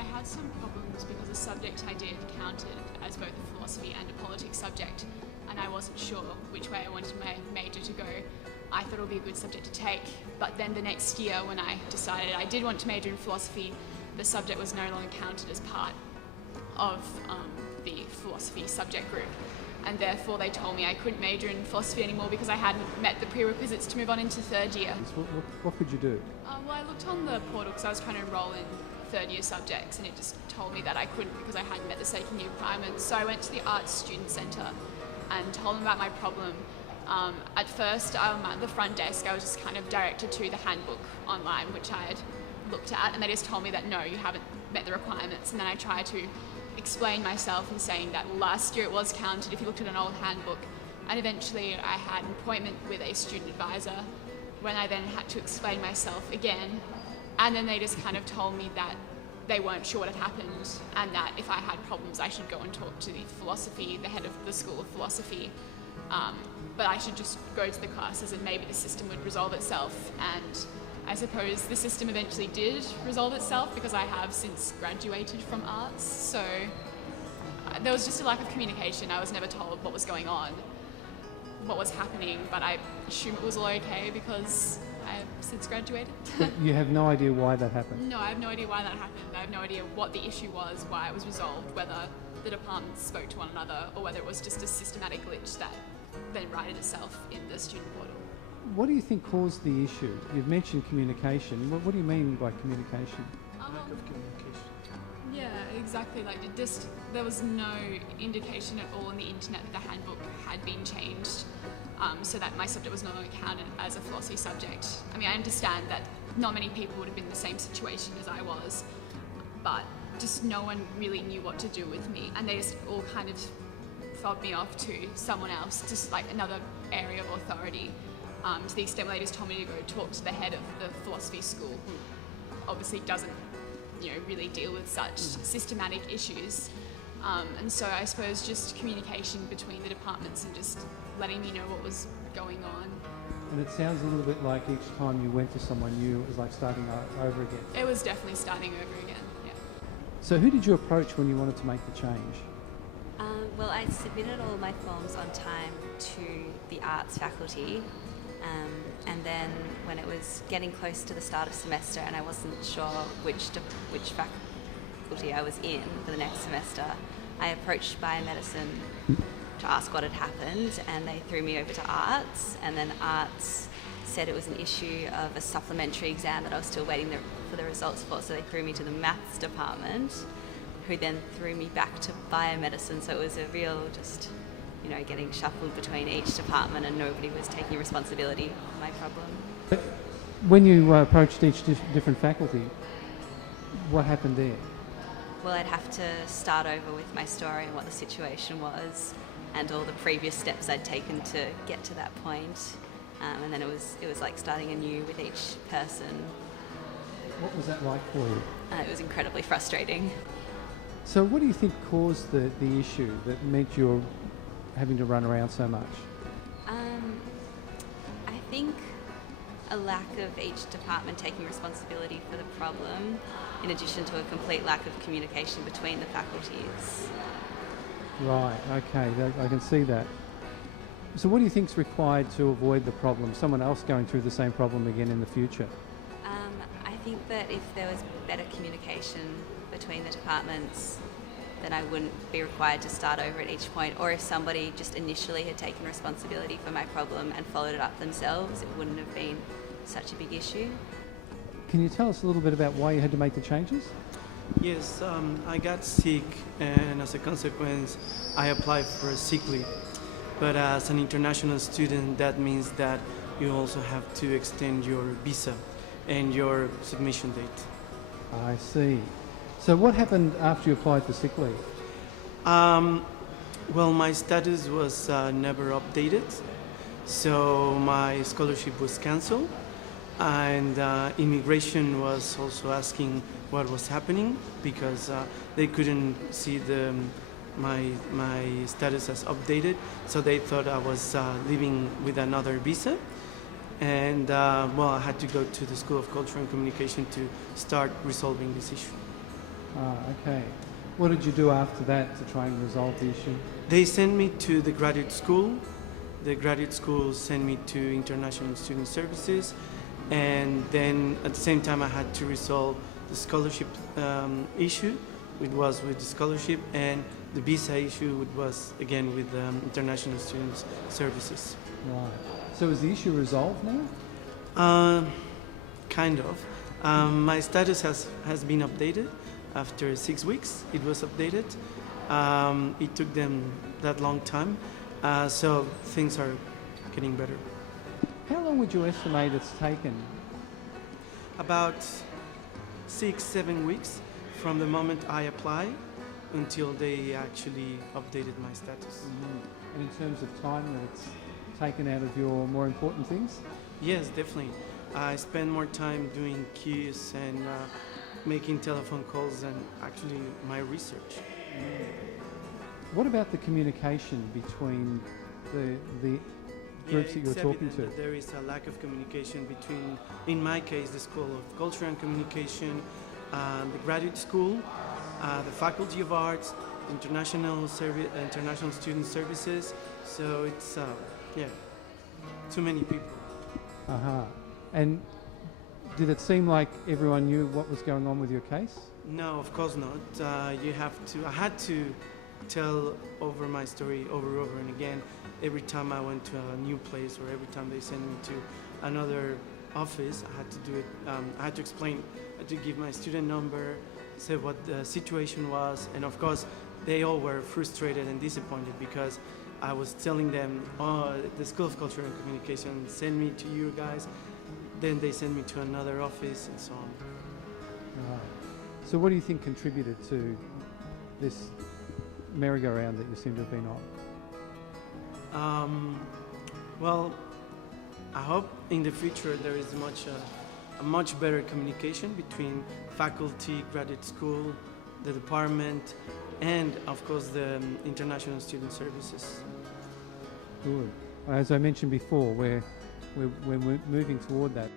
I had some problems because the subject I did counted as both a philosophy and a politics subject, and I wasn't sure which way I wanted my major to go. I thought it would be a good subject to take, but then the next year when I decided I did want to major in philosophy, the subject was no longer counted as part of the philosophy subject group, and therefore they told me I couldn't major in philosophy anymore because I hadn't met the prerequisites to move on into third year. What could you do? Well, I looked on the portal because I was trying to enroll in third year subjects, and it just told me that I couldn't because I hadn't met the second year requirements. So I went to the Arts Student Centre and told them about my problem. At first, at the front desk, I was just kind of directed to the handbook online, which I had looked at, and they just told me that no, you haven't met the requirements. And then I tried to explain myself and saying that last year it was counted if you looked at an old handbook. And eventually I had an appointment with a student advisor when I then had to explain myself again. And then they just kind of told me that they weren't sure what had happened, and that if I had problems I should go and talk to the head of the School of Philosophy. But I should just go to the classes and maybe the system would resolve itself. And I suppose the system eventually did resolve itself because I have since graduated from arts. So there was just a lack of communication. I was never told what was going on, what was happening, but I assume it was all okay because I have since graduated. But you have no idea why that happened? No, I have no idea why that happened. I have no idea what the issue was, why it was resolved, whether the departments spoke to one another or whether it was just a systematic glitch that then righted itself in the student portal. What do you think caused the issue? You've mentioned communication. What do you mean by communication? Lack of communication. Yeah, exactly. There was no indication at all on the internet that the handbook had been changed, so that my subject was no longer counted as a philosophy subject. I mean, I understand that not many people would have been in the same situation as I was, but just no one really knew what to do with me, and they just all kind of fobbed me off to someone else, just like another area of authority, to the extent where they just told me to go talk to the head of the philosophy school, who obviously doesn't, really deal with such systematic issues. And so I suppose just communication between the departments and just letting me know what was going on. And it sounds a little bit like each time you went to someone new, it was like starting over again. It was definitely starting over again, yeah. So who did you approach when you wanted to make the change? Well, I submitted all my forms on time to the arts faculty, and then when it was getting close to the start of semester and I wasn't sure which faculty I was in for the next semester, I approached biomedicine to ask what had happened, and they threw me over to arts, and then arts said it was an issue of a supplementary exam that I was still waiting for the results for, so they threw me to the maths department, who then threw me back to biomedicine. So it was a real just, getting shuffled between each department, and nobody was taking responsibility for my problem. When you approached each different faculty, what happened there? Well, I'd have to start over with my story and what the situation was and all the previous steps I'd taken to get to that point. And then it was like starting anew with each person. What was that like for you? It was incredibly frustrating. So what do you think caused the issue that meant you're having to run around so much? I think a lack of each department taking responsibility for the problem, in addition to a complete lack of communication between the faculties. Right, okay, I can see that. So what do you think is required to avoid the problem? Someone else going through the same problem again in the future? I think that if there was better communication between the departments, then I wouldn't be required to start over at each point. Or if somebody just initially had taken responsibility for my problem and followed it up themselves, it wouldn't have been such a big issue. Can you tell us a little bit about why you had to make the changes? Yes, I got sick, and as a consequence, I applied for a sick leave. But as an international student, that means that you also have to extend your visa and your submission date. I see. So what happened after you applied for sick leave? Well, my status was never updated, so my scholarship was cancelled, and immigration was also asking what was happening because they couldn't see my status as updated, so they thought I was living with another visa. And I had to go to the School of Culture and Communication to start resolving this issue. Ah, okay. What did you do after that to try and resolve the issue? They sent me to the graduate school. The graduate school sent me to International Student Services, and then at the same time I had to resolve the scholarship issue, which was with the scholarship, and the visa issue, which was again with International Student Services. Right. So is the issue resolved now? Kind of. My status has been updated. After 6 weeks, it was updated. It took them that long time, so things are getting better. How long would you estimate it's taken? About 6-7 weeks from the moment I apply until they actually updated my status. And in terms of time that it's taken out of your more important things? Yes, definitely. I spend more time doing queues and making telephone calls and actually my research. What about the communication between the groups that you're It's talking evident to? that there is a lack of communication between, in my case, the School of Culture and Communication, the graduate school, the Faculty of Arts, International Student Services. So it's, too many people. Uh-huh. And did it seem like everyone knew what was going on with your case? No, of course not. I had to tell over my story over and again every time I went to a new place or every time they sent me to another office. I had to do it. I had to explain, I had to give my student number, say what the situation was, and of course they all were frustrated and disappointed because I was telling them, oh, the School of Culture and Communication sent me to you guys, then they sent me to another office and so on. Right. So what do you think contributed to this merry-go-round that you seem to have been on? Well, I hope in the future there is a much better communication between faculty, graduate school, the department, and of course the International Student Services. Good. As I mentioned before, we're moving toward that.